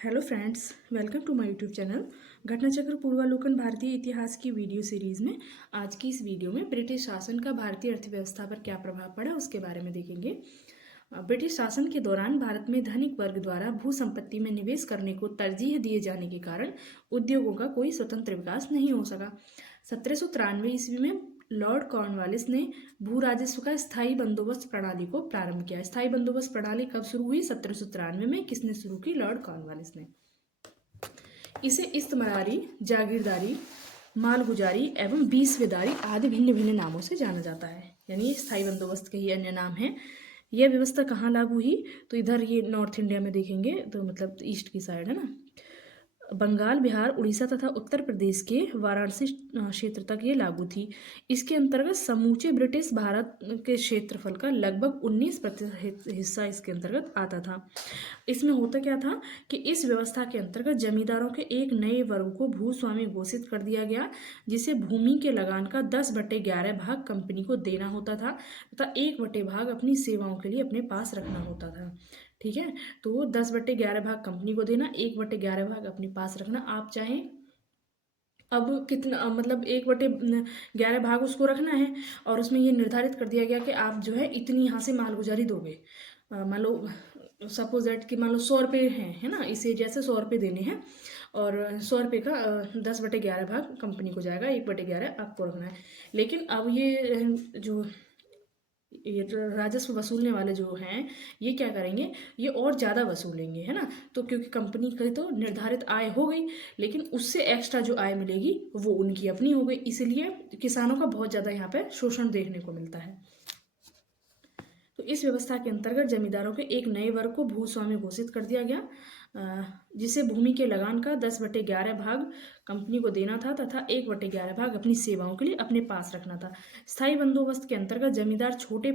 Hello friends, welcome to my YouTube channel Ghatnachakra Purvalokan भारतीय इतिहास की वीडियो सीरीज़ में आज की इस वीडियो में ब्रिटिश शासन का भारतीय अर्थव्यवस्था पर क्या प्रभाव पड़ा उसके बारे में देखेंगे। ब्रिटिश शासन के दौरान भारत में धनिक वर्ग द्वारा भू संपत्ति में निवेश करने को तरजीह दिए जाने के कारण उद्योगों का कोई स्वतंत्र विकास नहीं हो सका। 1793 ईस्वी में लॉर्ड कॉर्नवालिस ने भू राजस्व का स्थायी बंदोबस्त प्रणाली को प्रारंभ किया। स्थायी बंदोबस्त प्रणाली कब शुरू हुई? 1793 में। किसने शुरू की? लॉर्ड कॉर्नवालिस ने। इसे इस्तमरारी, जागीरदारी, मालगुजारी एवं बीसवेदारी आदि भिन्न भिन्न नामों से जाना जाता है। यानी स्थायी बंदोबस्त के ही अन्य नाम हैं। यह व्यवस्था कहाँ लागू हुई? तो इधर ये नॉर्थ इंडिया में देखेंगे तो मतलब ईस्ट की साइड है ना, बंगाल, बिहार, उड़ीसा तथा उत्तर प्रदेश के वाराणसी क्षेत्र तक ये लागू थी। इसके अंतर्गत समूचे ब्रिटिश भारत के क्षेत्रफल का लगभग 19% हिस्सा इसके अंतर्गत आता था। इसमें होता क्या था कि इस व्यवस्था के अंतर्गत जमींदारों के एक नए वर्ग को भूस्वामी घोषित कर दिया गया, जिसे भूमि के लगान का 10/11 भाग कंपनी को देना होता था तथा 1/8 भाग अपनी सेवाओं के लिए अपने पास रखना होता था। ठीक है, तो 10/11 भाग कंपनी को देना, 1/11 भाग अपने पास रखना। आप चाहें अब कितना मतलब 1/11 भाग उसको रखना है और उसमें ये निर्धारित कर दिया गया कि आप जो है इतनी यहाँ से मालगुजारी दोगे। मान लो सपोज दैट कि मान लो 100 रुपये हैं, है ना, इस एरिया से 100 रुपये देने हैं और 100 रुपये का 10/11 भाग कंपनी को जाएगा, 1/11 आपको रखना है। लेकिन अब ये जो राजस्व वसूलने वाले जो हैं ये क्या करेंगे, ये और ज़्यादा वसूलेंगे, है ना। तो क्योंकि कंपनी की तो निर्धारित आय हो गई, लेकिन उससे एक्स्ट्रा जो आय मिलेगी वो उनकी अपनी हो गई, इसलिए किसानों का बहुत ज़्यादा यहाँ पे शोषण देखने को मिलता है। तो इस व्यवस्था के अंतर्गत जमींदारों के एक नए वर्ग को भूस्वामी घोषित कर दिया गया, जिसे भूमि के लगान का 10/11 भाग कंपनी को देना था तथा 1/11 भाग अपनी सेवाओं के लिए अपने पास रखना था। स्थायी बंदोबस्त के अंतर्गत जमींदार छोटे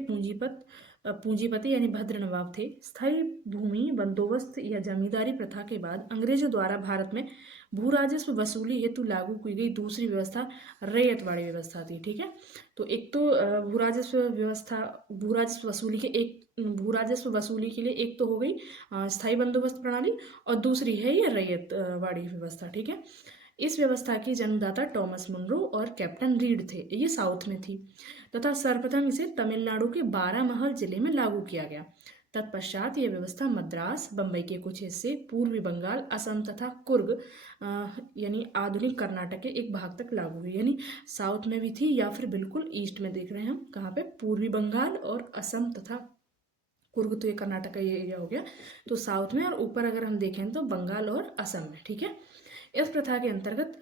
पूंजीपति यानी भद्र नवाब थे। स्थायी भूमि बंदोबस्त या जमींदारी प्रथा के बाद अंग्रेजों द्वारा भारत में भू राजस्व वसूली हेतु लागू की गई दूसरी व्यवस्था रैयतवाड़ी व्यवस्था थी। ठीक है, तो एक तो भू राजस्व वसूली के लिए एक तो हो गई स्थायी बंदोबस्त प्रणाली और दूसरी है ये रैयतवाड़ी व्यवस्था। ठीक है, इस व्यवस्था की जन्मदाता टॉमस मुनरो और कैप्टन रीड थे। ये साउथ में थी तथा सर्वप्रथम इसे तमिलनाडु के बारामहल जिले में लागू किया गया। तत्पश्चात यह व्यवस्था मद्रास, बम्बई के कुछ हिस्से, पूर्वी बंगाल, असम तथा कुर्ग यानी आधुनिक कर्नाटक के एक भाग तक लागू हुई। यानी साउथ में भी थी या फिर बिल्कुल ईस्ट में देख रहे हैं हम, कहाँ पे? पूर्वी बंगाल और असम तथा कुर्ग, तो ये कर्नाटक का ये एरिया हो गया। तो साउथ में, और ऊपर अगर हम देखें तो बंगाल और असम में। ठीक है, इस प्रथा के अंतर्गत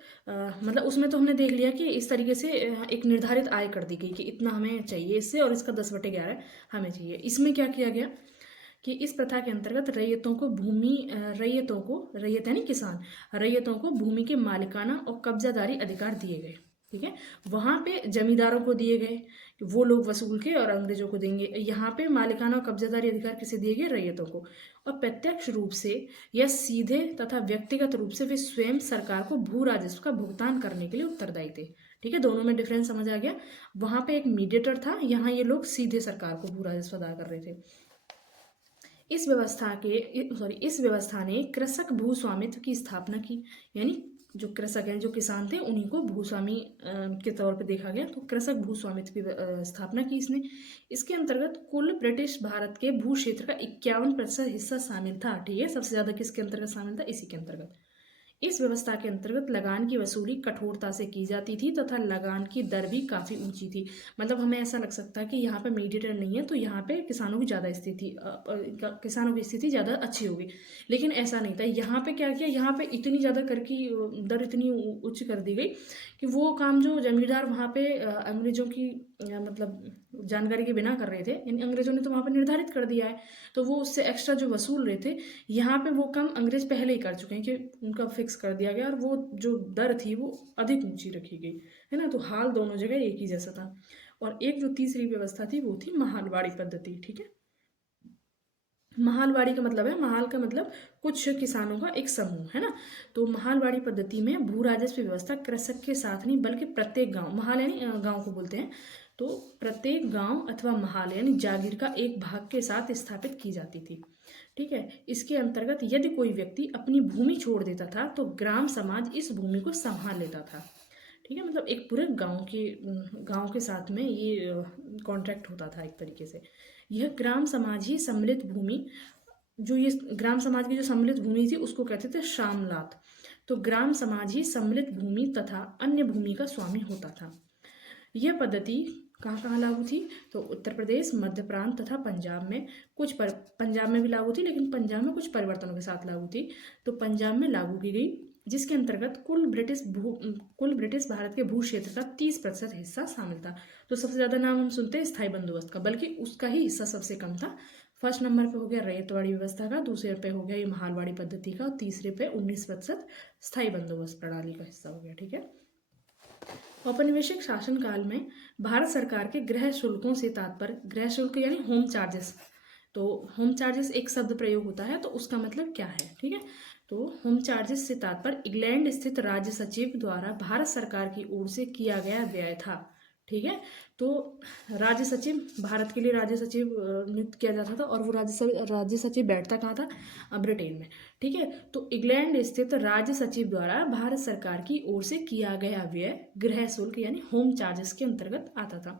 मतलब उसमें तो हमने देख लिया कि इस तरीके से एक निर्धारित आय कर दी गई कि इतना हमें चाहिए इससे और इसका 10/11 हमें चाहिए। इसमें क्या किया गया कि इस प्रथा के अंतर्गत रैयत यानी किसान, रैयतों को भूमि के मालिकाना और कब्जादारी अधिकार दिए गए। ठीक है, वहाँ पे जमींदारों को दिए गए, वो लोग वसूल के और अंग्रेजों को देंगे। यहाँ पे मालिकाना और कब्जादारी अधिकार किसे दिए गए? रैयतों को। और प्रत्यक्ष रूप से या सीधे तथा व्यक्तिगत रूप से वे स्वयं सरकार को भू राजस्व का भुगतान करने के लिए उत्तरदायी थे। ठीक है, दोनों में डिफरेंस समझ आ गया। वहाँ पे एक मीडिएटर था, यहाँ ये लोग सीधे सरकार को भू राजस्व अदा कर रहे थे। इस व्यवस्था ने कृषक भू स्वामित्व की स्थापना की। यानी जो कृषक हैं, जो किसान थे, उन्हीं को भूस्वामी के तौर पे देखा गया। तो कृषक भू स्वामित्व की स्थापना की इसने। इसके अंतर्गत कुल ब्रिटिश भारत के भू क्षेत्र का 51% हिस्सा शामिल था। ठीक है, सबसे ज्यादा किसके अंतर्गत शामिल था? इसी के अंतर्गत। इस व्यवस्था के अंतर्गत लगान की वसूली कठोरता से की जाती थी तथा लगान की दर भी काफ़ी ऊंची थी। मतलब हमें ऐसा लग सकता है कि यहाँ पे मीडिएटर नहीं है तो यहाँ पे किसानों की किसानों की स्थिति ज़्यादा अच्छी होगी, लेकिन ऐसा नहीं था। यहाँ पे क्या किया, यहाँ पे इतनी ज़्यादा कर की दर इतनी उच्च कर दी गई कि वो काम जो जमींदार वहाँ पे अंग्रेजों की मतलब जानकारी के बिना कर रहे थे, यानी अंग्रेजों ने तो वहाँ पे निर्धारित कर दिया है, तो वो उससे एक्स्ट्रा जो वसूल रहे थे, यहाँ पे वो काम अंग्रेज पहले ही कर चुके हैं कि उनका फिक्स कर दिया गया और वो जो दर थी वो अधिक ऊंची रखी गई, है ना। तो हाल दोनों जगह एक ही जैसा था। और एक जो तीसरी व्यवस्था थी वो थी महालवाड़ी पद्धति। ठीक है, महालवाड़ी का मतलब है, महाल का मतलब कुछ किसानों का एक समूह, है ना। तो महालवाड़ी पद्धति में भू राजस्व व्यवस्था कृषक के साथ नहीं बल्कि प्रत्येक गांव, महाल यानी गांव को बोलते हैं, तो प्रत्येक गांव अथवा महाल यानी जागीर का एक भाग के साथ स्थापित की जाती थी। ठीक है, इसके अंतर्गत यदि कोई व्यक्ति अपनी भूमि छोड़ देता था तो ग्राम समाज इस भूमि को संभाल लेता था। ठीक है, मतलब एक पूरे गांव के साथ में ये कॉन्ट्रैक्ट होता था एक तरीके से। यह ग्राम समाज ही सम्मिलित भूमि, जो ये ग्राम समाज की जो सम्मिलित भूमि थी उसको कहते थे शामलात। तो ग्राम समाज ही सम्मिलित भूमि तथा अन्य भूमि का स्वामी होता था। यह पद्धति कहाँ कहाँ लागू थी? तो उत्तर प्रदेश, मध्य प्रांत तथा पंजाब में पंजाब में भी लागू थी, लेकिन पंजाब में कुछ परिवर्तनों के साथ लागू थी। तो पंजाब में लागू की गई, जिसके अंतर्गत कुल ब्रिटिश भारत के भू क्षेत्र का 30% हिस्सा शामिल था। तो सबसे ज़्यादा नाम हम सुनते हैं स्थायी बंदोबस्त का, बल्कि उसका ही हिस्सा सबसे कम था। फर्स्ट नंबर पे हो गया रैयतवाड़ी व्यवस्था का, दूसरे पे हो गया ये महालवाड़ी पद्धति का, और तीसरे पे 19% स्थायी बंदोबस्त प्रणाली का हिस्सा हो गया। ठीक है, औपनिवेशिक शासनकाल में भारत सरकार के गृह शुल्कों से तात्पर्य, गृह शुल्क यानी होम चार्जेस। तो होम चार्जेस एक शब्द प्रयोग होता है, तो उसका मतलब क्या है? ठीक है, तो होम चार्जेस से तात्पर्य इंग्लैंड स्थित राज्य सचिव द्वारा भारत सरकार की ओर से किया गया व्यय था। ठीक है, तो राज्य सचिव, भारत के लिए राज्य सचिव नियुक्त किया जाता था, और वो राज्य सचिव बैठता कहाँ था? ब्रिटेन में। ठीक है, तो इंग्लैंड स्थित राज्य सचिव द्वारा भारत सरकार की ओर से किया गया व्यय गृह शुल्क यानी होम चार्जेस के अंतर्गत आता था।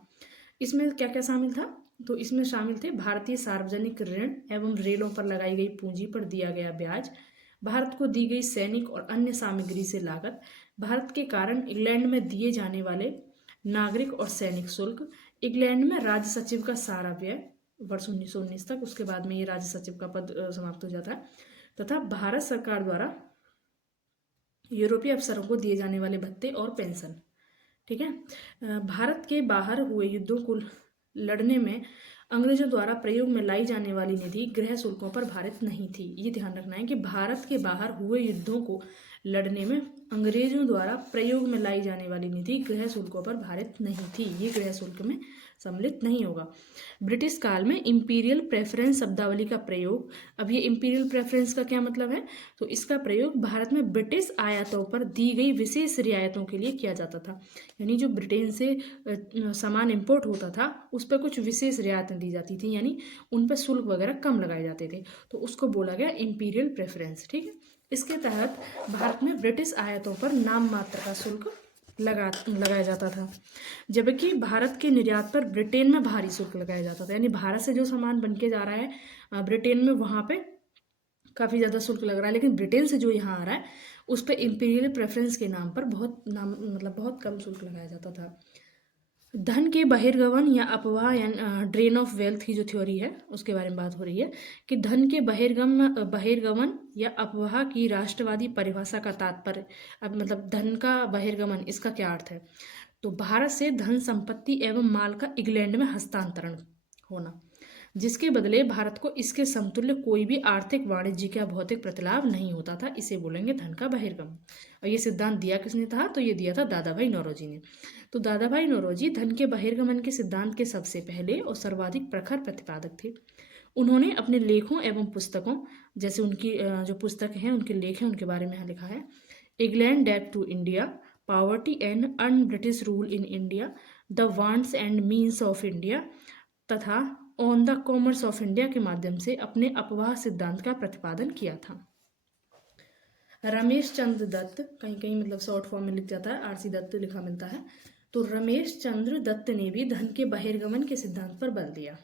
इसमें क्या क्या शामिल था? तो इसमें शामिल थे भारतीय सार्वजनिक ऋण एवं रेलों पर लगाई गई पूंजी पर दिया गया ब्याज, भारत को दी गई सैनिक और अन्य सामग्री से लागत, भारत के कारण इंग्लैंड में दिए जाने वाले नागरिक और सैनिक शुल्क, इंग्लैंड में राज्य सचिव का सारा व्यय वर्ष 1919 तक, उसके बाद में ये राज्य सचिव का पद समाप्त हो जाता है, तथा भारत सरकार द्वारा यूरोपीय अफसरों को दिए जाने वाले भत्ते और पेंशन। ठीक है, भारत के बाहर हुए युद्धों को लड़ने में अंग्रेजों द्वारा प्रयोग में लाई जाने वाली निधि गृह शुल्कों पर भारित नहीं थी। ये ध्यान रखना है कि भारत के बाहर हुए युद्धों को लड़ने में अंग्रेजों द्वारा प्रयोग में लाई जाने वाली निधि गृह शुल्कों पर भारित नहीं थी, ये गृह शुल्क में सम्मिलित नहीं होगा। ब्रिटिश काल में इंपीरियल प्रेफरेंस शब्दावली का प्रयोग, अब ये इंपीरियल प्रेफरेंस का क्या मतलब है? तो इसका प्रयोग भारत में ब्रिटिश आयातों पर दी गई विशेष रियायतों के लिए किया जाता था। यानी जो ब्रिटेन से सामान इंपोर्ट होता था उस पर कुछ विशेष रियायतें दी जाती थी, यानी उन पर शुल्क वगैरह कम लगाए जाते थे, तो उसको बोला गया इंपीरियल प्रेफरेंस। ठीक है, इसके तहत भारत में ब्रिटिश आयातों पर नाम मात्र का शुल्क लगाया जाता था, जबकि भारत के निर्यात पर ब्रिटेन में भारी शुल्क लगाया जाता था। यानी भारत से जो सामान बन के जा रहा है ब्रिटेन में, वहाँ पे काफ़ी ज़्यादा शुल्क लग रहा है, लेकिन ब्रिटेन से जो यहाँ आ रहा है उस पर इंपीरियल प्रेफरेंस के नाम पर बहुत कम शुल्क लगाया जाता था। धन के बहिर्गमन या अपवाह या ड्रेन ऑफ वेल्थ की जो थ्योरी है उसके बारे में बात हो रही है कि धन के बहिर्गमन या अपवाह की राष्ट्रवादी परिभाषा का तात्पर्य, अब मतलब धन का बहिर्गमन, इसका क्या अर्थ है? तो भारत से धन संपत्ति एवं माल का इंग्लैंड में हस्तांतरण होना, जिसके बदले भारत को इसके समतुल्य कोई भी आर्थिक, वाणिज्यिक या भौतिक प्रतिलाभ नहीं होता था, इसे बोलेंगे धन का बहिर्गमन। और ये सिद्धांत दिया किसने था? तो ये दिया था दादा भाई नौरोजी ने। तो दादा भाई नौरोजी धन के बहिर्गमन के सिद्धांत के सबसे पहले और सर्वाधिक प्रखर प्रतिपादक थे। उन्होंने अपने लेखों एवं पुस्तकों, जैसे उनकी जो पुस्तक हैं, उनके लेख हैं, उनके बारे में यहाँ लिखा है: England debt to India, poverty and un British rule in India, the wants and means of India तथा on the commerce of India के माध्यम से अपने अपवाह सिद्धांत का प्रतिपादन किया था। रमेश चंद्र दत्त, कहीं कहीं मतलब शॉर्ट फॉर्म में लिख जाता है, आरसी दत्त लिखा मिलता है, तो रमेश चंद्र दत्त ने भी धन के बहिर्गमन के सिद्धांत पर बल दिया।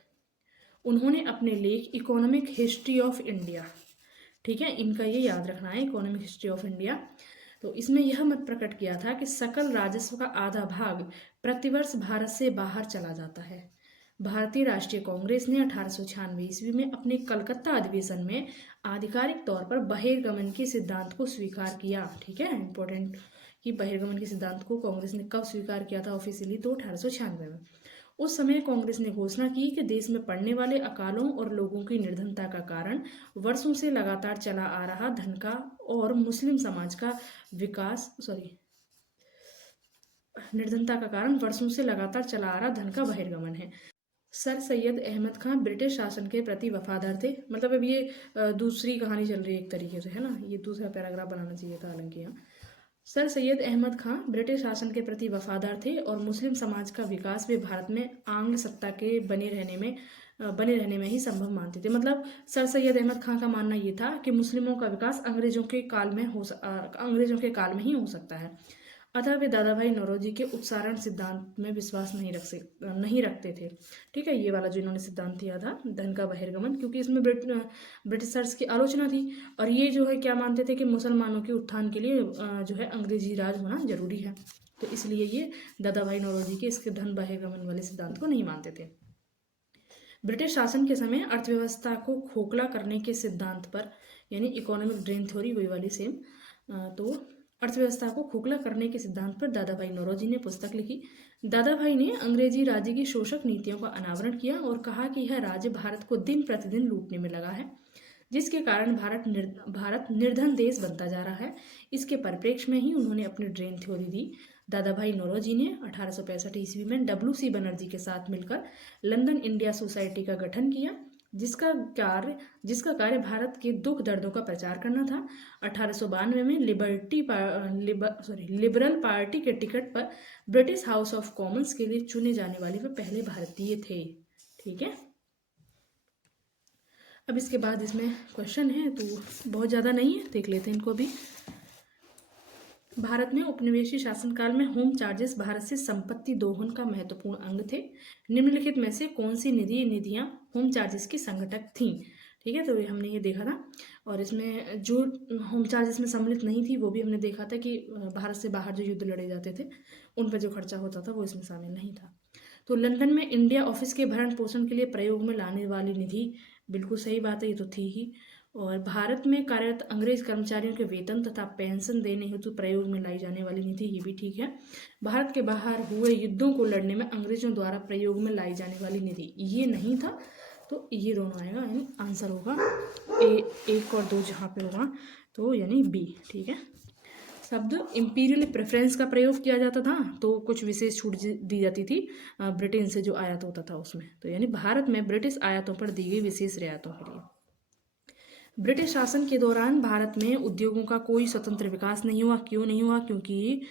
उन्होंने अपने लेख इकोनॉमिक हिस्ट्री ऑफ इंडिया, ठीक है, इनका ये याद रखना है, इकोनॉमिक हिस्ट्री ऑफ इंडिया, तो इसमें यह मत प्रकट किया था कि सकल राजस्व का आधा भाग प्रतिवर्ष भारत से बाहर चला जाता है। भारतीय राष्ट्रीय कांग्रेस ने 1896 ईस्वी में अपने कलकत्ता अधिवेशन में आधिकारिक तौर पर बहिर्गमन के सिद्धांत को स्वीकार किया। ठीक है, इंपॉर्टेंट कि बहिर्गमन के सिद्धांत को कांग्रेस ने कब स्वीकार किया था ऑफिशियली? तो 1896 में। उस समय कांग्रेस ने घोषणा की कि देश में पड़ने वाले अकालों और लोगों की निर्धनता का कारण वर्षों से लगातार चला आ रहा धन का और मुस्लिम समाज का विकास, निर्धनता का कारण वर्षों से लगातार चला आ रहा धन का बहिर्गमन है। सर सैयद अहमद खान ब्रिटिश शासन के प्रति वफादार थे। मतलब अब ये दूसरी कहानी चल रही है एक तरीके से, है ना, ये दूसरा पैराग्राफ बनाना चाहिए था हालांकि यहाँ। सर सैयद अहमद खां ब्रिटिश शासन के प्रति वफादार थे और मुस्लिम समाज का विकास भी भारत में आंग्ल सत्ता के बने रहने में ही संभव मानते थे। मतलब सर सैयद अहमद खां का मानना ये था कि मुस्लिमों का विकास अंग्रेजों के काल में ही हो सकता है। अतः वे दादा भाई नौरोजी के उत्सारण सिद्धांत में विश्वास नहीं रखते थे। ठीक है, ये वाला जो इन्होंने सिद्धांत दिया था धन का बहिर्गमन, क्योंकि इसमें ब्रिटिशर्स की आलोचना थी और ये जो है क्या मानते थे कि मुसलमानों के उत्थान के लिए जो है अंग्रेजी राज होना जरूरी है। तो इसलिए ये दादा भाई नौरोजी के इसके धन बहिर्गमन वाले सिद्धांत को नहीं मानते थे। ब्रिटिश शासन के समय अर्थव्यवस्था को खोखला करने के सिद्धांत पर, यानी इकोनॉमिक ड्रेन थ्योरी वही वाली सेम, तो अर्थव्यवस्था को खोखला करने के सिद्धांत पर दादा भाई नौरोजी ने पुस्तक लिखी। दादा भाई ने अंग्रेजी राज्य की शोषक नीतियों का अनावरण किया और कहा कि यह राज्य भारत को दिन प्रतिदिन लूटने में लगा है, जिसके कारण भारत निर्धन देश बनता जा रहा है। इसके परिप्रेक्ष्य में ही उन्होंने अपनी ड्रेन थ्योरी दी। दादा भाई नौरोजी ने 1865 ईस्वी में WC बनर्जी के साथ मिलकर लंदन इंडिया सोसाइटी का गठन किया, जिसका कार्य भारत के दुख दर्दों का प्रचार करना था। 1892 में लिबरल पार्टी के टिकट पर ब्रिटिश हाउस ऑफ कॉमन्स के लिए चुने जाने वाले वे पहले भारतीय थे। ठीक है, अब इसके बाद इसमें क्वेश्चन है, तो बहुत ज़्यादा नहीं है, देख लेते हैं इनको भी। भारत में उपनिवेशी शासनकाल में होम चार्जेस भारत से संपत्ति दोहन का महत्वपूर्ण अंग थे। निम्नलिखित में से कौन सी निधियां होम चार्जेस की संघटक थीं? ठीक है, तो हमने ये देखा था। और इसमें जो होम चार्जेस में सम्मिलित नहीं थी वो भी हमने देखा था कि भारत से बाहर जो युद्ध लड़े जाते थे उन पर जो खर्चा होता था वो इसमें शामिल नहीं था। तो लंदन में इंडिया ऑफिस के भरण पोषण के लिए प्रयोग में लाने वाली निधि, बिल्कुल सही बात है, ये तो थी ही। और भारत में कार्यरत अंग्रेज कर्मचारियों के वेतन तथा पेंशन देने हेतु प्रयोग में लाई जाने वाली निधि, ये भी ठीक है। भारत के बाहर हुए युद्धों को लड़ने में अंग्रेजों द्वारा प्रयोग में लाई जाने वाली निधि, ये नहीं था, तो ये दोनों आएगा, यानी आंसर होगा एक और दो जहाँ पे होगा तो यानी बी। ठीक है, शब्द इंपीरियल प्रेफरेंस का प्रयोग किया जाता था तो कुछ विशेष छूट दी जाती थी ब्रिटेन से जो आयात होता था उसमें, तो यानी भारत में ब्रिटिश आयातों पर दी गई विशेष रियायतों के लिए। ब्रिटिश शासन के दौरान भारत में उद्योगों का कोई स्वतंत्र विकास नहीं हुआ। क्यों नहीं हुआ? क्योंकि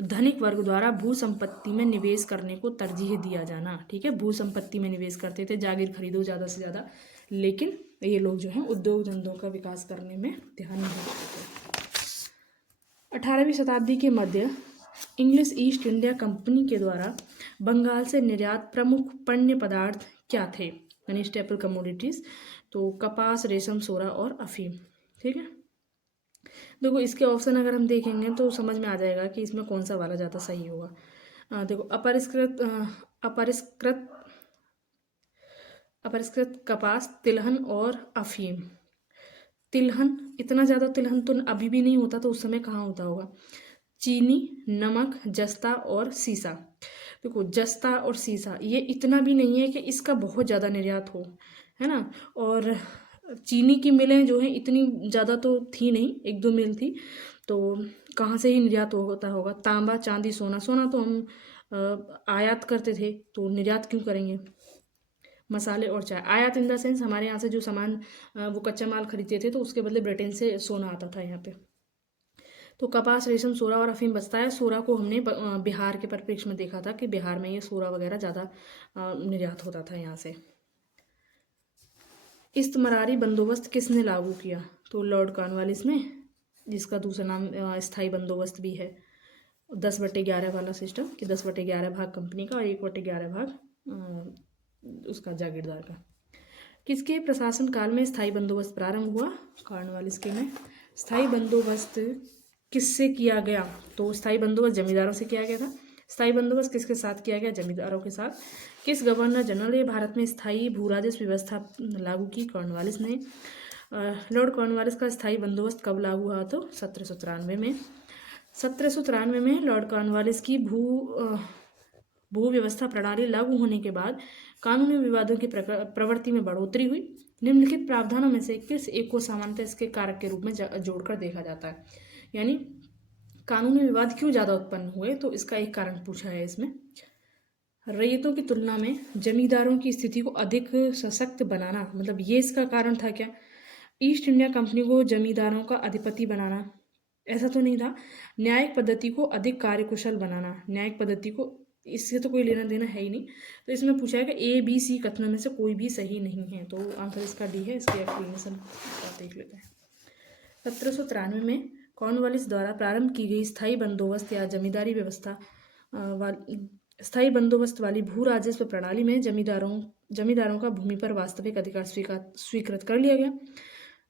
धनिक वर्ग द्वारा भू संपत्ति में निवेश करने को तरजीह दिया जाना। ठीक है, भू संपत्ति में निवेश करते थे, जागीर खरीदो ज़्यादा से ज़्यादा, लेकिन ये लोग जो हैं उद्योग धंधों का विकास करने में ध्यान नहीं देते थे। 18वीं शताब्दी के मध्य इंग्लिश ईस्ट इंडिया कंपनी के द्वारा बंगाल से निर्यात प्रमुख पण्य पदार्थ क्या थे, यानी स्टेपल कमोडिटीज? तो कपास, रेशम, सोरा और अफीम। ठीक है, देखो इसके ऑप्शन अगर हम देखेंगे तो समझ में आ जाएगा कि इसमें कौन सा वाला ज़्यादा सही होगा। देखो अपरिष्कृत कपास, तिलहन और अफीम। तिलहन, इतना ज़्यादा तिलहन तो अभी भी नहीं होता, तो उस समय कहाँ होता होगा? चीनी, नमक, जस्ता और सीसा। देखो जस्ता और सीसा ये इतना भी नहीं है कि इसका बहुत ज़्यादा निर्यात हो, है ना। और चीनी की मिलें जो हैं इतनी ज़्यादा तो थी नहीं, एक दो मिल थी, तो कहाँ से ही निर्यात होता होगा? तांबा, चांदी, सोना। सोना तो हम आयात करते थे, तो निर्यात क्यों करेंगे? मसाले और चाय, आयात इन द सेंस हमारे यहाँ से जो सामान वो कच्चा माल खरीदते थे तो उसके बदले ब्रिटेन से सोना आता था यहाँ पे। तो कपास, रेशम, सोरा और अफीम बचता है। सोरा को हमने बिहार के परिप्रेक्ष्य में देखा था कि बिहार में ये सोरा वगैरह ज़्यादा निर्यात होता था यहाँ से। इस्तमरारी बंदोबस्त किसने लागू किया? तो लॉर्ड कॉर्नवालिस ने, जिसका दूसरा नाम स्थायी बंदोबस्त भी है। 10/11 वाला सिस्टम कि 10/11 भाग कंपनी का और 1/11 भाग उसका जागीरदार का। किसके प्रशासन काल में स्थायी बंदोबस्त प्रारंभ हुआ? कॉर्नवालिस के में। स्थायी बंदोबस्त किससे किया गया? तो स्थायी बंदोबस्त जमींदारों से किया गया था। स्थायी बंदोबस्त किसके साथ किया गया? जमींदारों के साथ। किस गवर्नर जनरल ने भारत में स्थायी भू राजस्व व्यवस्था लागू की? कॉर्नवालिस ने। लॉर्ड कॉर्नवालिस का स्थायी बंदोबस्त कब लागू हुआ? तो 1793 में। 1793 में लॉर्ड कॉर्नवालिस की भू व्यवस्था प्रणाली लागू होने के बाद कानूनी विवादों की प्रवृत्ति में बढ़ोतरी हुई। निम्नलिखित प्रावधानों में से किस एक को सामान्यतः इसके कारक के रूप में जोड़कर देखा जाता है? यानी कानूनी विवाद क्यों ज़्यादा उत्पन्न हुए, तो इसका एक कारण पूछा है इसमें। रैयतों की तुलना में जमींदारों की स्थिति को अधिक सशक्त बनाना, मतलब ये इसका कारण था क्या? ईस्ट इंडिया कंपनी को जमींदारों का अधिपति बनाना, ऐसा तो नहीं था। न्यायिक पद्धति को अधिक कार्यकुशल बनाना, न्यायिक पद्धति को, इससे तो कोई लेना देना है ही नहीं। तो इसमें पूछा है कि ए बी सी कथनों में से कोई भी सही नहीं है, तो आंसर इसका डी है। इसकी एक्सप्लेनेशन देख लेते हैं। 1793 में कॉर्नवालिस द्वारा प्रारंभ की गई स्थायी बंदोबस्त या जमींदारी व्यवस्था स्थायी बंदोबस्त वाली भू राजस्व प्रणाली में जमींदारों का भूमि पर वास्तविक अधिकार स्वीकृत कर लिया गया,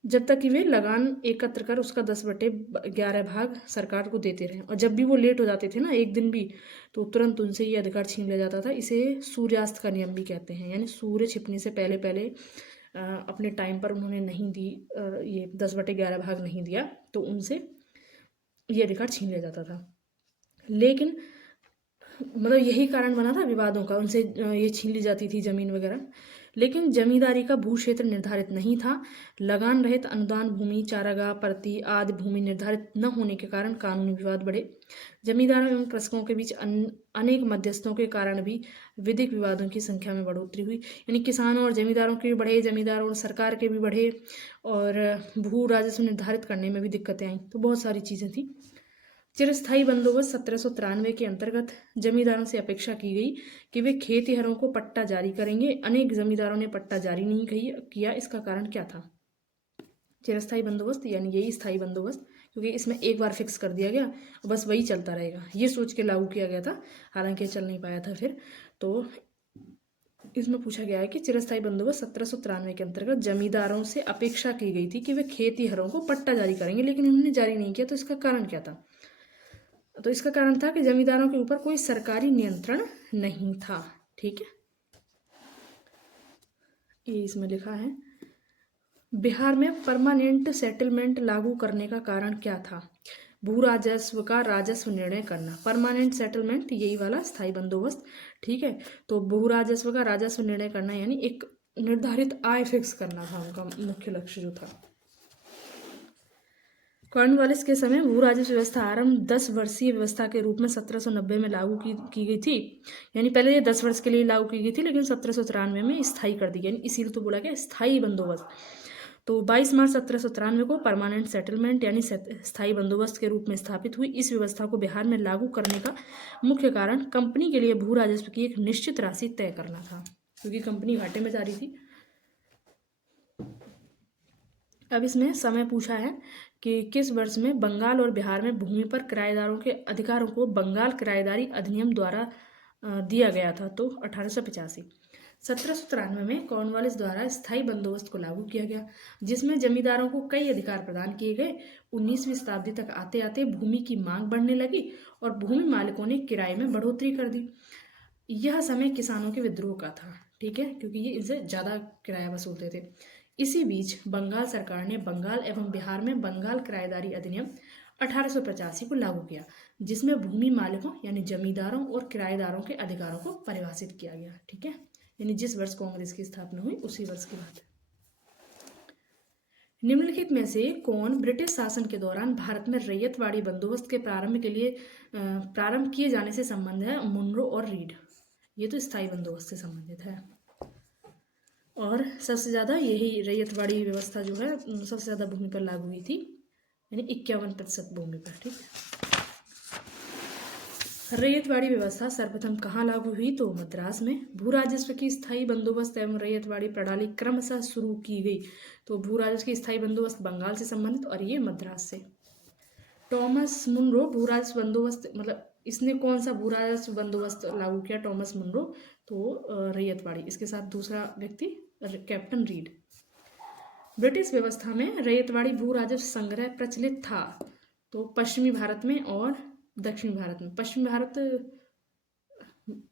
जब तक कि वे लगान एकत्र कर उसका 10/11 भाग सरकार को देते रहे। और जब भी वो लेट हो जाते थे ना, एक दिन भी, तो तुरंत उनसे ये अधिकार छीन लिया जाता था। इसे सूर्यास्त का नियम भी कहते हैं, यानी सूर्य छिपने से पहले पहले अपने टाइम पर उन्होंने नहीं दी, ये 10/11 भाग नहीं दिया, तो उनसे ये अधिकार छीन लिया जाता था। लेकिन मतलब यही कारण बना था विवादों का, उनसे ये छीन ली जाती थी ज़मीन वगैरह। लेकिन जमींदारी का भू क्षेत्र निर्धारित नहीं था। लगान रहित अनुदान भूमि, चारागाह, परती आदि भूमि निर्धारित न होने के कारण कानूनी विवाद बढ़े। जमींदारों एवं कृषकों के बीच अनेक मध्यस्थों के कारण भी विधिक विवादों की संख्या में बढ़ोतरी हुई। यानी किसानों और जमींदारों के भी बढ़े, जमींदारों और सरकार के भी बढ़े, और भू राजस्व निर्धारित करने में भी दिक्कतें आई। तो बहुत सारी चीज़ें थी। चिरस्थायी बंदोबस्त 1793 के अंतर्गत जमींदारों से अपेक्षा की गई कि वे खेतिहरों को पट्टा जारी करेंगे। अनेक जमींदारों ने पट्टा जारी नहीं किया। इसका कारण क्या था? चिरस्थायी बंदोबस्त यानी यही स्थायी बंदोबस्त, क्योंकि इसमें एक बार फिक्स कर दिया गया, बस वही चलता रहेगा, ये सोच के लागू किया गया था। हालांकि चल नहीं पाया था फिर। तो इसमें पूछा गया है कि चिरस्थायी बंदोबस्त 1793 के अंतर्गत जमींदारों से अपेक्षा की गई थी कि वे खेतिहरों को पट्टा जारी करेंगे, लेकिन उन्होंने जारी नहीं किया। तो इसका कारण क्या था? तो इसका कारण था कि जमींदारों के ऊपर कोई सरकारी नियंत्रण नहीं था। ठीक है, ये इसमें लिखा है। बिहार में परमानेंट सेटलमेंट लागू करने का कारण क्या था? भू राजस्व का राजस्व निर्णय करना। परमानेंट सेटलमेंट यही वाला स्थायी बंदोबस्त। ठीक है, तो भू राजस्व का राजस्व निर्णय करना यानी एक निर्धारित आय फिक्स करना था उनका मुख्य लक्ष्य जो था। कॉर्नवालिस के समय भू राजस्व व्यवस्था आरंभ 10 वर्षीय व्यवस्था के रूप में 1790 में लागू की गई थी। यानी पहले ये 10 वर्ष के लिए लागू की गई थी, लेकिन 1793 में स्थायी कर दी गई। यानी इसीलिए तो बोला गया स्थायी बंदोबस्त। तो 22 मार्च 1793 को परमानेंट सेटलमेंट यानी स्थायी बंदोबस्त के रूप में स्थापित हुई। इस व्यवस्था को बिहार में लागू करने का मुख्य कारण कंपनी के लिए भू राजस्व की एक निश्चित राशि तय करना था, क्योंकि कंपनी घाटे में जा रही थी। अब इसमें समय पूछा है कि किस वर्ष में बंगाल और बिहार में भूमि पर किराएदारों के अधिकारों को बंगाल किराएदारी अधिनियम द्वारा दिया गया था? तो 1885। 1793 में कॉर्नवालिस द्वारा स्थायी बंदोबस्त को लागू किया गया, जिसमें जमींदारों को कई अधिकार प्रदान किए गए। 19वीं शताब्दी तक आते आते भूमि की मांग बढ़ने लगी और भूमि मालिकों ने किराए में बढ़ोतरी कर दी। यह समय किसानों के विद्रोह का था। ठीक है, क्योंकि ये इनसे ज़्यादा किराया वसूलते थे। इसी बीच बंगाल सरकार ने बंगाल एवं बिहार में बंगाल किराएदारी अधिनियम 1885 को लागू किया, जिसमें भूमि मालिकों यानी जमींदारों और किराएदारों के अधिकारों को परिभाषित किया गया। ठीक है, यानी जिस वर्ष कांग्रेस की स्थापना हुई उसी वर्ष की बात है। निम्नलिखित में से कौन ब्रिटिश शासन के दौरान भारत में रैयतवाड़ी बंदोबस्त के प्रारंभ किए जाने से संबंध है? मुनरो और रीड। ये तो स्थायी बंदोबस्त से संबंधित है। और सबसे ज़्यादा यही रैयतवाड़ी व्यवस्था जो है सबसे ज़्यादा भूमि पर लागू हुई थी, यानी 51% भूमि पर। ठीक, रैयतवाड़ी व्यवस्था सर्वप्रथम कहाँ लागू हुई? तो मद्रास में। भू राजस्व की स्थायी बंदोबस्त एवं रैयतवाड़ी प्रणाली क्रमशः शुरू की गई। तो भू राजस्व की स्थायी बंदोबस्त बंगाल से संबंधित और ये मद्रास से। टॉमस मुनरो भू राजस्व बंदोबस्त, मतलब इसने कौन सा भू राजस्व बंदोबस्त लागू किया? Thomas Munro. तो रैयतवाड़ी। इसके साथ दूसरा व्यक्ति कैप्टन रीड। ब्रिटिश व्यवस्था में रैयतवाड़ी भू राजस्व संग्रह प्रचलित था। तो पश्चिमी भारत में और दक्षिणी भारत में। पश्चिमी भारत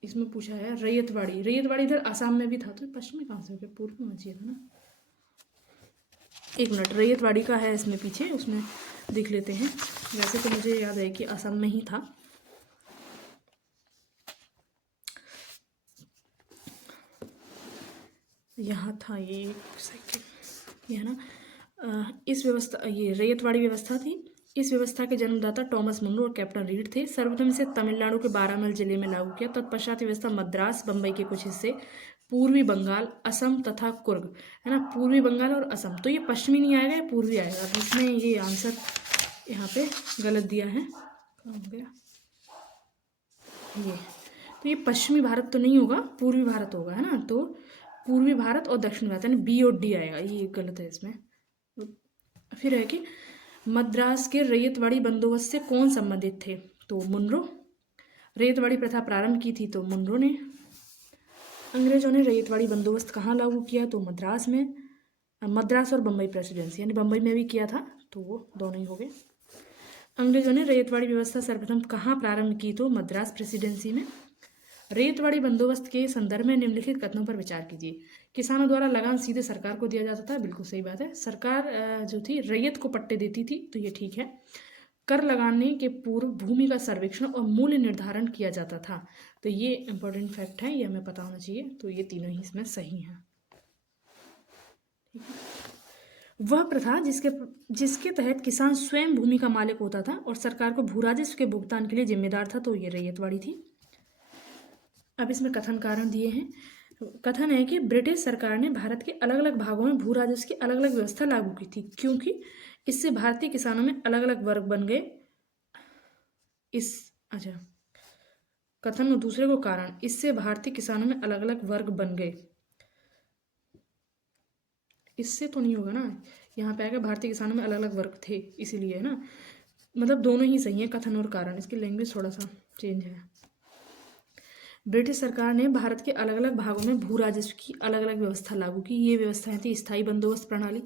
इसमें पूछा है रैयतवाड़ी इधर आसाम में भी था, तो पश्चिमी कहाँ से हो गया? पूर्व में चाहिए था ना। एक मिनट, रैयतवाड़ी का है इसमें पीछे, उसमें देख लेते हैं। वैसे तो मुझे याद है कि असम में ही था। यहाँ था, ये एक सेकेंड, ये है ना। इस व्यवस्था, ये रैयतवाड़ी व्यवस्था थी। इस व्यवस्था के जन्मदाता टॉमस मुनरो और कैप्टन रीड थे। सर्वप्रथम इसे तमिलनाडु के बारामल जिले में लागू किया। तत्पश्चात व्यवस्था मद्रास, बम्बई के कुछ हिस्से, पूर्वी बंगाल, असम तथा कुर्ग, है ना। पूर्वी बंगाल और असम, तो ये पश्चिमी नहीं आएगा, ये पूर्वी आएगा। तो इसमें ये आंसर यहाँ पे गलत दिया है, कहाँ हो गया ये, तो ये पश्चिमी भारत तो नहीं होगा, पूर्वी भारत होगा, है ना। तो पूर्वी भारत और दक्षिण भारत, यानी बी और डी आएगा, ये गलत है इसमें। फिर है कि मद्रास के रैयतवाड़ी बंदोबस्त से कौन संबंधित थे, तो मुनरो। रैयतवाड़ी प्रथा प्रारंभ की थी तो मुनरो ने। अंग्रेजों ने रैयतवाड़ी बंदोबस्त कहाँ लागू किया, तो मद्रास में। मद्रास और बम्बई प्रेसिडेंसी, यानी बम्बई में भी किया था, तो वो दोनों ही हो गए। अंग्रेजों ने रैयतवाड़ी व्यवस्था सर्वप्रथम कहाँ प्रारंभ की, तो मद्रास प्रेसिडेंसी में। रैयतवाड़ी बंदोबस्त के संदर्भ में निम्नलिखित कथनों पर विचार कीजिए। किसानों द्वारा लगान सीधे सरकार को दिया जाता था, बिल्कुल सही बात है। सरकार जो थी रैयत को पट्टे देती थी, तो ये ठीक है। कर लगाने के पूर्व भूमि का सर्वेक्षण और मूल्य निर्धारण किया जाता था, तो ये इंपॉर्टेंट फैक्ट है, ये हमें पता होना चाहिए। तो ये तीनों ही इसमें सही हैं। वह प्रथा जिसके तहत किसान स्वयं भूमि का मालिक होता था और सरकार को भू राजस्व के भुगतान के लिए जिम्मेदार था, तो ये रैयतवाड़ी थी। अब इसमें कथन कारण दिए हैं। कथन है कि ब्रिटिश सरकार ने भारत के अलग अलग भागों में भू राजस्व की अलग अलग व्यवस्था लागू की थी, क्योंकि इससे भारतीय किसानों में अलग अलग वर्ग बन गए। कथन और दूसरे को कारण, इससे भारतीय किसानों में अलग अलग वर्ग बन गए। इससे तो नहीं होगा ना, यहाँ पे आएगा भारतीय किसानों में अलग अलग वर्ग थे, इसीलिए, है ना। मतलब दोनों ही सही है, कथन और कारण। इसकी लैंग्वेज थोड़ा सा चेंज है। ब्रिटिश सरकार ने भारत के अलग अलग भागों में भू राजस्व की अलग अलग व्यवस्था लागू की। ये व्यवस्थाएं थी स्थायी बंदोबस्त प्रणाली,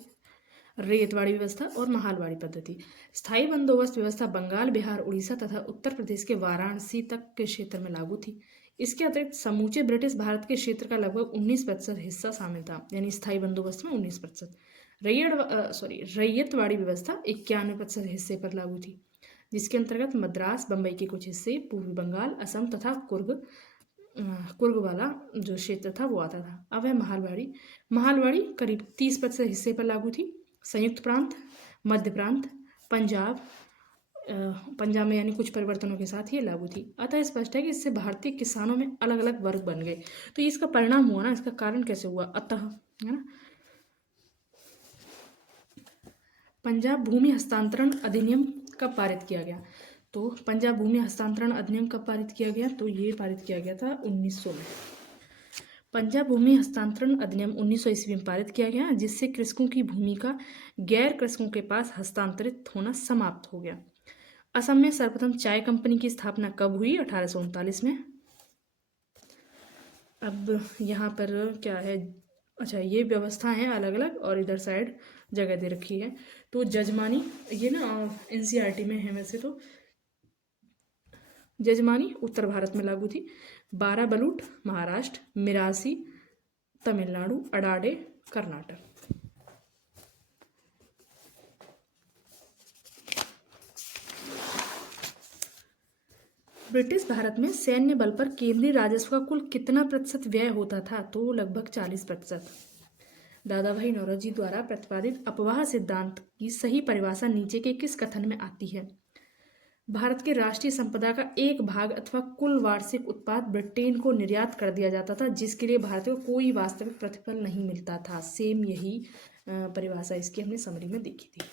रैयतवाड़ी व्यवस्था और महालवाड़ी पद्धति। स्थायी बंदोबस्त व्यवस्था बंगाल, बिहार, उड़ीसा तथा उत्तर प्रदेश के वाराणसी तक के क्षेत्र में लागू थी। इसके अतिरिक्त समूचे ब्रिटिश भारत के क्षेत्र का लगभग 19% हिस्सा शामिल था, यानी स्थायी बंदोबस्त में 19%। रैयतवाड़ी व्यवस्था 91% हिस्से पर लागू थी, जिसके अंतर्गत मद्रास, बंबई के कुछ हिस्से, पूर्वी बंगाल, असम तथा कुर्ग वाला जो क्षेत्र था वो आता था। अब है महालवाड़ी करीब 30% हिस्से पर लागू थी। संयुक्त प्रांत, मध्य प्रांत, पंजाब में यानी कुछ परिवर्तनों के साथ ये लागू थी। अतः स्पष्ट है कि इससे भारतीय किसानों में अलग अलग वर्ग बन गए। तो ये इसका परिणाम हुआ ना, इसका कारण कैसे हुआ, अतः, है ना। पंजाब भूमि हस्तांतरण अधिनियम कब पारित किया गया, तो पंजाब भूमि हस्तांतरण अधिनियम कब पारित किया गया, तो ये पारित किया गया था 1900 में। पंजाब भूमि हस्तांतरण अधिनियम 1900 ईस्वी में पारित किया गया, जिससे कृषकों की भूमि का गैर कृषकों के पास हस्तांतरित होना समाप्त हो गया। असम में सर्वप्रथम चाय कंपनी की स्थापना कब हुई, 1839 में। अब यहाँ पर क्या है, अच्छा ये व्यवस्था है अलग अलग, और इधर साइड जगह दे रखी है। तो जजमानी, ये ना एनसीईआरटी में है वैसे तो। जजमानी उत्तर भारत में लागू थी। बाराबलूट महाराष्ट्र, मिरासी तमिलनाडु, अडाडे कर्नाटक। ब्रिटिश भारत में सैन्य बल पर केंद्रीय राजस्व का कुल कितना प्रतिशत व्यय होता था, तो लगभग 40%। दादा भाई नौरोजी द्वारा प्रतिपादित अपवाह सिद्धांत की सही परिभाषा नीचे के किस कथन में आती है। भारत के राष्ट्रीय संपदा का एक भाग अथवा कुल वार्षिक उत्पाद ब्रिटेन को निर्यात कर दिया जाता था, जिसके लिए भारत को कोई वास्तविक प्रतिफल नहीं मिलता था। सेम यही परिभाषा इसकी हमने समरी में देखी थी,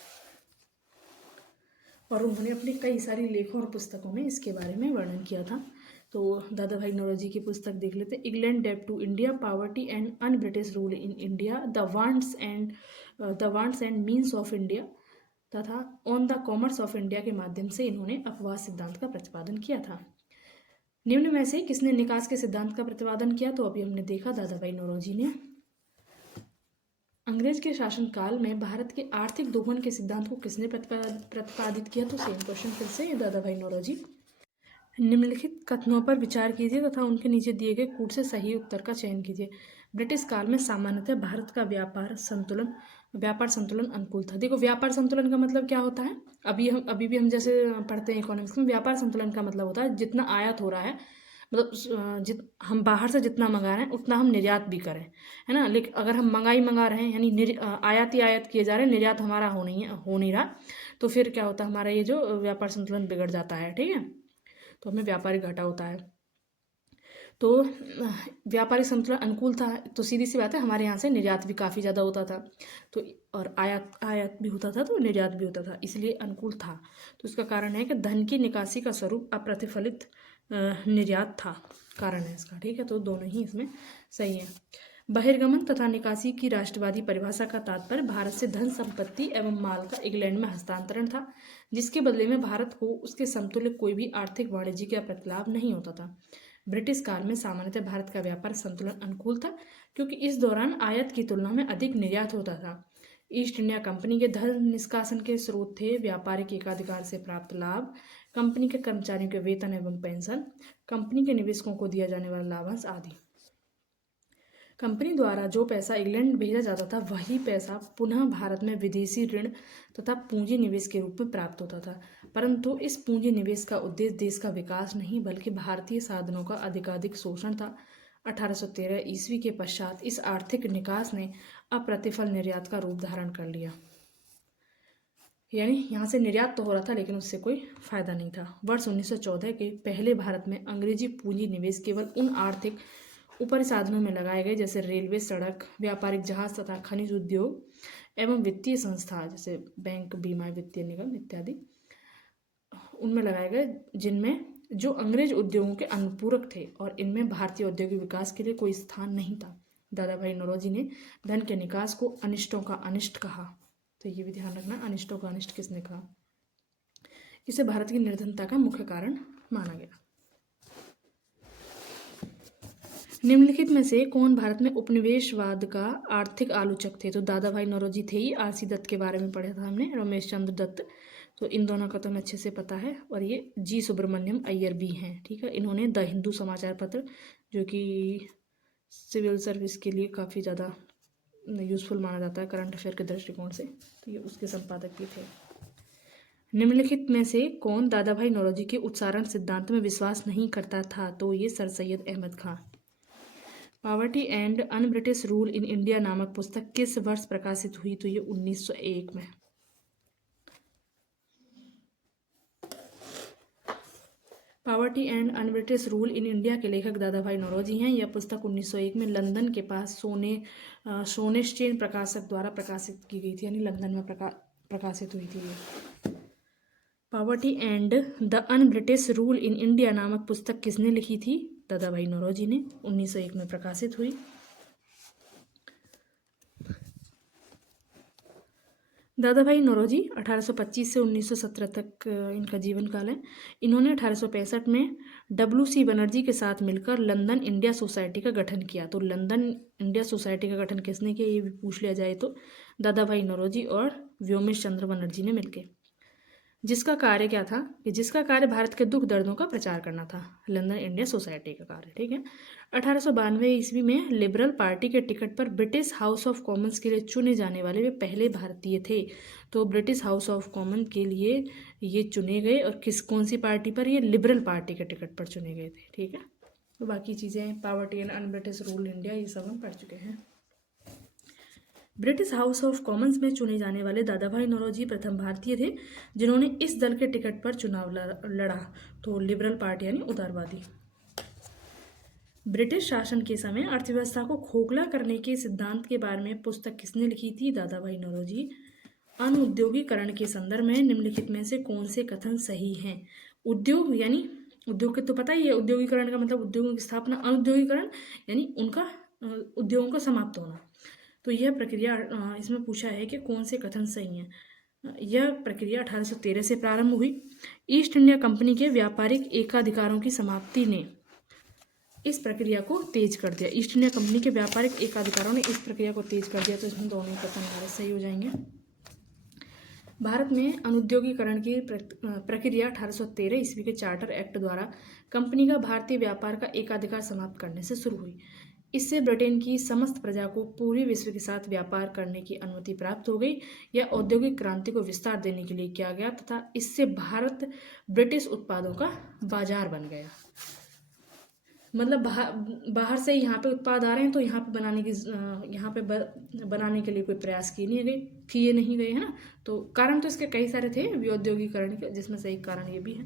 और उन्होंने अपने कई सारी लेखों और पुस्तकों में इसके बारे में वर्णन किया था। तो दादा भाई नौरोजी की पुस्तक देख लेते हैं। इंग्लैंड डेब्ट to India, poverty and un British rule in India, the wants and means of India तथा on the commerce of India के माध्यम से इन्होंने अपवाह सिद्धांत का प्रतिपादन किया था। निम्न में से किसने निकास के सिद्धांत का प्रतिपादन किया, तो अभी हमने देखा दादा भाई नौरोजी ने। अंग्रेज के शासनकाल में भारत के आर्थिक दोहन के सिद्धांत को किसने प्रतिपादित किया, तो सेम क्वेश्चन फिर से दादा भाई नौरोजी। निम्नलिखित कथनों पर विचार कीजिए तथा उनके नीचे दिए गए कूट से सही उत्तर का चयन कीजिए। ब्रिटिश काल में सामान्यतः भारत का व्यापार संतुलन अनुकूल था। देखो व्यापार संतुलन का मतलब क्या होता है, अभी भी हम जैसे पढ़ते हैं इकोनॉमिक्स में, व्यापार संतुलन का मतलब होता है जितना आयात हो रहा है, मतलब हम बाहर से जितना मंगा रहे हैं उतना हम निर्यात भी करें, है ना। लेकिन अगर हम मंगा रहे हैं यानी आयात किए जा रहे हैं, निर्यात हमारा हो नहीं रहा, तो फिर क्या होता है, हमारा ये जो व्यापार संतुलन बिगड़ जाता है, ठीक है। तो हमें व्यापारिक घाटा होता है। तो व्यापारिक संतुलन अनुकूल था, तो सीधी सी बात है हमारे यहाँ से निर्यात भी काफ़ी ज़्यादा होता था, तो और आयात भी होता था, तो निर्यात भी होता था, इसलिए अनुकूल था। तो इसका कारण है कि धन की निकासी का स्वरूप अप्रतिफलित निर्यात था, कारण है इसका। ठीक है, तो दोनों ही इसमें सही है। बहिर्गमन तथा निकासी की राष्ट्रवादी परिभाषा का तात्पर्य भारत से धन संपत्ति एवं माल का इंग्लैंड में हस्तांतरण था, जिसके बदले में भारत को उसके समतुल्य कोई भी आर्थिक वाणिज्यिक या प्रतिलाभ नहीं होता था। ब्रिटिश काल में सामान्यतः भारत का व्यापार संतुलन अनुकूल था, क्योंकि इस दौरान आयात की तुलना में अधिक निर्यात होता था। ईस्ट इंडिया कंपनी के धन निष्कासन के स्रोत थे व्यापारिक एकाधिकार से प्राप्त लाभ, कंपनी के कर्मचारियों के वेतन एवं पेंशन, कंपनी के निवेशकों को दिया जाने वाला लाभांश आदि। कंपनी द्वारा जो पैसा इंग्लैंड भेजा जाता था, वही पैसा पुनः भारत में विदेशी ऋण तथा पूंजी निवेश के रूप में प्राप्त होता था, परंतु इस पूंजी निवेश का उद्देश्य देश का विकास नहीं बल्कि भारतीय साधनों का अधिकाधिक शोषण था। 1813 ईस्वी के पश्चात इस आर्थिक निकास ने अप्रतिफल निर्यात का रूप धारण कर लिया, यानी यहाँ से निर्यात तो हो रहा था लेकिन उससे कोई फायदा नहीं था। वर्ष 1914 के पहले भारत में अंग्रेजी पूंजी निवेश केवल उन आर्थिक ऊपरी साधनों में लगाए गए जैसे रेलवे, सड़क, व्यापारिक जहाज तथा खनिज उद्योग एवं वित्तीय संस्था जैसे बैंक, बीमा, वित्तीय निगम इत्यादि उनमें लगाए गए, जिनमें जो अंग्रेज उद्योगों के अनुपूरक थे, और इनमें भारतीय औद्योगिक विकास के लिए कोई स्थान नहीं था। दादा भाई नौरोजी ने धन के निकास को अनिष्टों का अनिष्ट कहा, तो ये भी ध्यान रखना, अनिष्टों का अनिष्ट किसने कहा। इसे भारत की निर्धनता का मुख्य कारण माना गया। निम्नलिखित में से कौन भारत में उपनिवेशवाद का आर्थिक आलोचक थे? तो दादा भाई नौरोजी थे ही। आरसी दत्त के बारे में पढ़ा था हमने, रमेश चंद्र दत्त, तो इन दोनों का तो हमें अच्छे से पता है। और ये जी सुब्रमण्यम अय्यर भी हैं। ठीक है, इन्होंने द हिंदू समाचार पत्र, जो कि सिविल सर्विस के लिए काफ़ी ज़्यादा यूज़फुल माना जाता है करंट अफेयर के दृष्टिकोण से, तो ये उसके संपादक भी थे। निम्नलिखित में से कौन दादा भाई नौरोजी के उच्चारण सिद्धांत में विश्वास नहीं करता था? तो ये sir Syed Ahmed Khan. Poverty and un British rule in India नामक पुस्तक किस वर्ष प्रकाशित हुई? तो ये 1901 में। Poverty and un British rule in India के लेखक दादा भाई नौरोजी हैं। यह पुस्तक 1901 में लंदन के पास सोनेस्टेन प्रकाशक द्वारा प्रकाशित की गई थी, यानी लंदन में प्रकाशित हुई थी ये। Poverty and the on British rule in India नामक पुस्तक किसने लिखी थी? दादा भाई नौरोजी ने, 1901 में प्रकाशित हुई। दादा भाई नौरोजी 1825 से 1917 तक इनका जीवन काल है। इन्होंने 1865 में WC बनर्जी के साथ मिलकर लंदन इंडिया सोसाइटी का गठन किया। तो लंदन इंडिया सोसाइटी का गठन किसने किया, ये भी पूछ लिया जाए तो दादा भाई नौरोजी और व्योमेश चंद्र बनर्जी ने मिलकर, जिसका कार्य क्या था कि जिसका कार्य भारत के दुख दर्दों का प्रचार करना था, लंदन इंडिया सोसाइटी का कार्य। ठीक है, 1892 ईस्वी में लिबरल पार्टी के टिकट पर ब्रिटिश हाउस ऑफ कॉमन्स के लिए चुने जाने वाले वे पहले भारतीय थे। तो ब्रिटिश हाउस ऑफ कॉमन के लिए ये चुने गए, और कौन सी पार्टी पर? ये लिबरल पार्टी के टिकट पर चुने गए थे। ठीक है, तो बाकी चीज़ें poverty and un British rule India ये सब हम पढ़ चुके हैं। ब्रिटिश हाउस ऑफ कॉमन्स में चुने जाने वाले दादा भाई नौरोजी प्रथम भारतीय थे जिन्होंने इस दल के टिकट पर चुनाव लड़ा। तो लिबरल पार्टी यानी उदारवादी। ब्रिटिश शासन के समय अर्थव्यवस्था को खोखला करने के सिद्धांत के बारे में पुस्तक किसने लिखी थी? दादा भाई नौरोजी। अनुद्योगीकरण के संदर्भ में निम्नलिखित में से कौन से कथन सही हैं? उद्योग यानी उद्योग के तो पता ही है, उद्योगीकरण का मतलब उद्योगों की स्थापना। अनुद्योगीकरण यानी उनका उद्योगों का समाप्त होना। तो यह प्रक्रिया इसमें पूछा है कि कौन से कथन सही हैं। यह प्रक्रिया 1813 से प्रारंभ हुई। ईस्ट इंडिया कंपनी के व्यापारिक एकाधिकारों की समाप्ति ने इस प्रक्रिया को तेज कर दिया। ईस्ट इंडिया कंपनी के व्यापारिक एकाधिकारों ने इस प्रक्रिया को तेज कर दिया। तो इसमें दोनों कथन हमारे सही हो जाएंगे। भारत में अनुद्योगीकरण की प्रक्रिया 1813 ईस्वी के चार्टर एक्ट द्वारा कंपनी का भारतीय व्यापार का एकाधिकार समाप्त करने से शुरू हुई। इससे ब्रिटेन की समस्त प्रजा को पूरे विश्व के साथ व्यापार करने की अनुमति प्राप्त हो गई। यह औद्योगिक क्रांति को विस्तार देने के लिए किया गया तथा इससे भारत ब्रिटिश उत्पादों का बाजार बन गया। मतलब बाहर से यहाँ पे उत्पाद आ रहे हैं, तो यहाँ पे बनाने के लिए कोई प्रयास किए नहीं गए, है ना। तो कारण तो इसके कई सारे थे औद्योगिकरण के, जिसमें से एक कारण ये भी है।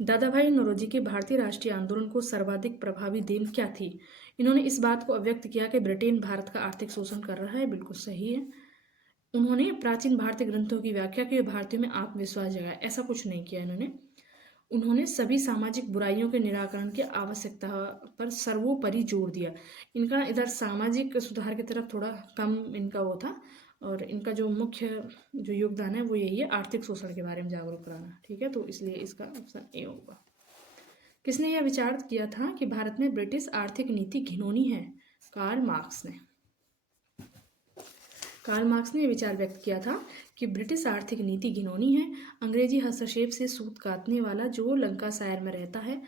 दादा भाई नौरोजी के भारतीय राष्ट्रीय आंदोलन को सर्वाधिक प्रभावी देन क्या थी? इन्होंने इस बात को अव्यक्त किया कि ब्रिटेन भारत का आर्थिक शोषण कर रहा है। बिल्कुल सही है। उन्होंने प्राचीन भारतीय ग्रंथों की व्याख्या की, भारतीयों में आत्मविश्वास जगाया। ऐसा कुछ नहीं किया इन्होंने। उन्होंने सभी सामाजिक बुराइयों के निराकरण की आवश्यकता पर सर्वोपरि जोर दिया। इनका इधर सामाजिक सुधार की तरफ थोड़ा कम इनका वो था, और इनका जो मुख्य जो योगदान है वो यही है, आर्थिक शोषण के बारे में जागरूक कराना। ठीक है, तो इसलिए इसका ऑप्शन ए होगा। किसने यह विचार किया था कि भारत में ब्रिटिश आर्थिक नीति घिनौनी है? कार्ल मार्क्स ने। कार्ल मार्क्स ने यह विचार व्यक्त किया था कि ब्रिटिश आर्थिक नीति घिनौनी है। अंग्रेजी हस्तक्षेप से सूत काटने वाला जो लंकाशायर में रहता है,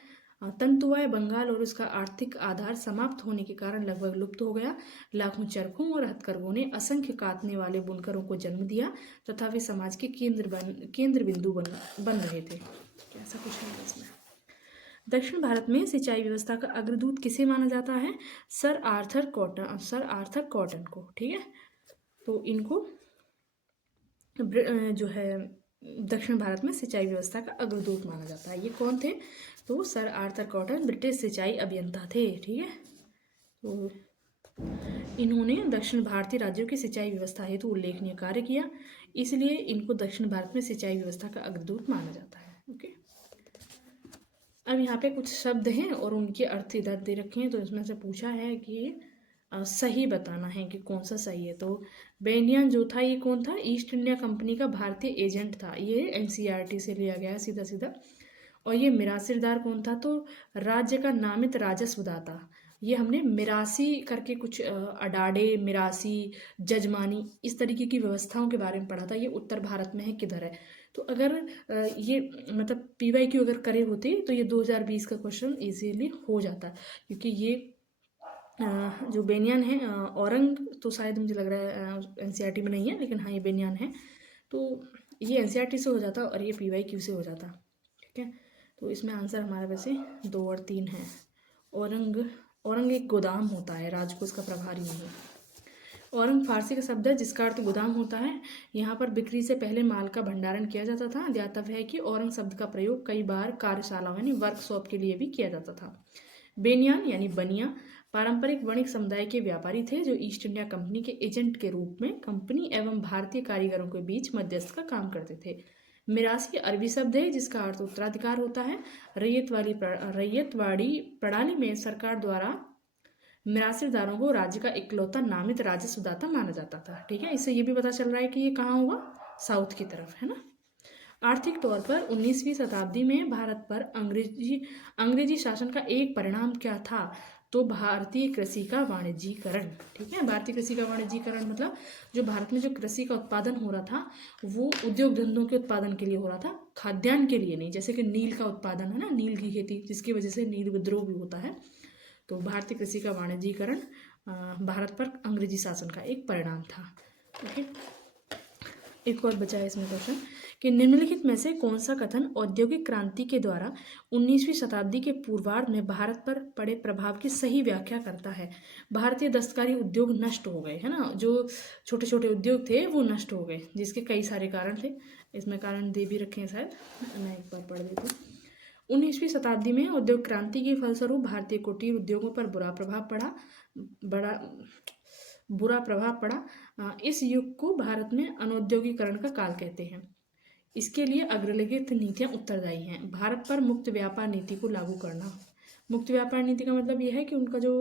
तंतुवाय बंगाल और उसका आर्थिक आधार समाप्त होने के कारण लगभग लुप्त हो गया। लाखों चरखों और हथकरघों ने असंख्य काटने वाले बुनकरों को जन्म दिया तथा वे समाज के केंद्र बिंदु बन रहे थे। ऐसा कुछ नहीं इसमें। दक्षिण भारत में सिंचाई व्यवस्था का अग्रदूत किसे माना जाता है? सर आर्थर कॉटन को। ठीक है, तो इनको जो है दक्षिण भारत में सिंचाई व्यवस्था का अग्रदूत माना जाता है। ये कौन थे? तो सर आर्थर कॉटन ब्रिटिश सिंचाई अभियंता थे। ठीक है, तो इन्होंने दक्षिण भारतीय राज्यों की सिंचाई व्यवस्था हेतु उल्लेखनीय कार्य किया, इसलिए इनको दक्षिण भारत में सिंचाई व्यवस्था का अग्रदूत माना जाता है। ओके, अब यहाँ पे कुछ शब्द हैं और उनके अर्थ इधर दे रखे हैं, तो इसमें से पूछा है कि सही बताना है कि कौन सा सही है। तो बेनियान जो था ये कौन था? ईस्ट इंडिया कंपनी का भारतीय एजेंट था। ये एनसीईआरटी से लिया गया है सीधा सीधा। और ये मिरासिरदार कौन था? तो राज्य का नामित राजस्वदाता। ये हमने मिरासी करके कुछ अडाडे, मिरासी, जजमानी, इस तरीके की व्यवस्थाओं के बारे में पढ़ा था। ये उत्तर भारत में है, किधर है? तो अगर ये मतलब PYQ अगर करे होते तो ये 2020 का क्वेश्चन इजीली हो जाता, क्योंकि ये जो बेनियान है, औरंग तो शायद मुझे लग रहा है NCERT में नहीं है, लेकिन हाँ ये बेनियान है, तो ये NCERT से हो जाता और ये PYQ से हो जाता। ठीक है, तो इसमें आंसर हमारा वैसे 2 और 3 है। औरंग एक गोदाम होता है, राजकोष का प्रभारी नहीं है। औरंग फारसी का शब्द है जिसका अर्थ गोदाम होता है। यहाँ पर बिक्री से पहले माल का भंडारण किया जाता था। ज्ञातव्य है कि औरंग शब्द का प्रयोग कई बार कार्यशालाओं यानी वर्कशॉप के लिए भी किया जाता था। बेनियान यानी बनिया पारंपरिक वणिक समुदाय के व्यापारी थे जो ईस्ट इंडिया कंपनी के एजेंट के रूप में कंपनी एवं भारतीय कारीगरों के बीच मध्यस्थ का काम करते थे। मिरासी अरबी शब्द है जिसका अर्थ उत्तराधिकार होता है। रैयतवाड़ी प्रणाली में सरकार द्वारा मिरासीदारों को राज्य का इकलौता नामित राजस्वदाता माना जाता था। ठीक है, इससे ये भी पता चल रहा है कि ये कहाँ होगा? साउथ की तरफ, है ना। आर्थिक तौर पर 19वीं शताब्दी में भारत पर अंग्रेजी शासन का एक परिणाम क्या था? तो भारतीय कृषि का वाणिज्यीकरण। ठीक है, भारतीय कृषि का वाणिज्यीकरण मतलब जो भारत में जो कृषि का उत्पादन हो रहा था वो उद्योग धंधों के उत्पादन के लिए हो रहा था, खाद्यान्न के लिए नहीं। जैसे कि नील का उत्पादन है ना, नील की खेती, जिसकी वजह से नील विद्रोह भी होता है। तो भारतीय कृषि का वाणिज्यीकरण भारत पर अंग्रेजी शासन का एक परिणाम था। ओके, एक और बचा है इसमें क्वेश्चन कि निम्नलिखित में से कौन सा कथन औद्योगिक क्रांति के द्वारा 19वीं शताब्दी के पूर्वार्ध में भारत पर पड़े प्रभाव की सही व्याख्या करता है? भारतीय दस्तकारी उद्योग नष्ट हो गए, है ना, जो छोटे छोटे उद्योग थे वो नष्ट हो गए, जिसके कई सारे कारण थे। इसमें कारण दे भी रखे हैं शायद, मैं एक बार पढ़ देती हूँ। 19वीं शताब्दी में औद्योगिक क्रांति के फलस्वरूप भारतीय कुटीर उद्योगों पर बुरा प्रभाव पड़ा। इस युग को भारत में अनौद्योगिकरण का काल कहते हैं। इसके लिए अग्रलिखित नीतियां उत्तरदायी हैं। भारत पर मुक्त व्यापार नीति को लागू करना। मुक्त व्यापार नीति का मतलब यह है कि उनका जो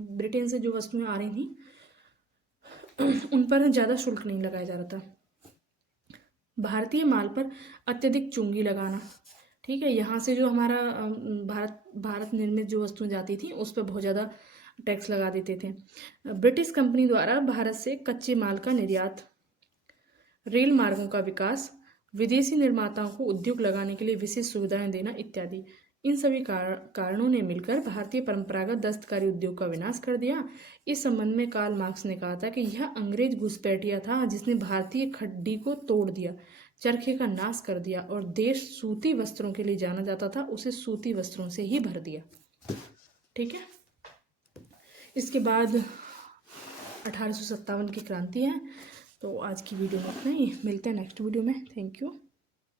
ब्रिटेन से जो वस्तुएं आ रही थी उन पर ज़्यादा शुल्क नहीं लगाया जा रहा था। भारतीय माल पर अत्यधिक चुंगी लगाना। ठीक है, यहाँ से जो हमारा भारत निर्मित जो वस्तुएं जाती थी उस पर बहुत ज़्यादा टैक्स लगा देते थे। ब्रिटिश कंपनी द्वारा भारत से कच्चे माल का निर्यात, रेल मार्गों का विकास, विदेशी निर्माताओं को उद्योग लगाने के लिए विशेष सुविधाएं देना इत्यादि, इन सभी कारणों ने मिलकर भारतीय परंपरागत दस्तकारी उद्योग का विनाश कर दिया। इस संबंध में कार्ल मार्क्स ने कहा था कि यह अंग्रेज घुसपैठिया था जिसने भारतीय खड्डी को तोड़ दिया, चरखे का नाश कर दिया और देश सूती वस्त्रों के लिए जाना जाता था उसे सूती वस्त्रों से ही भर दिया। ठीक है, इसके बाद 1857 की क्रांति है। तो आज की वीडियो में इतना ही, मिलते हैं नेक्स्ट वीडियो में। Thank you.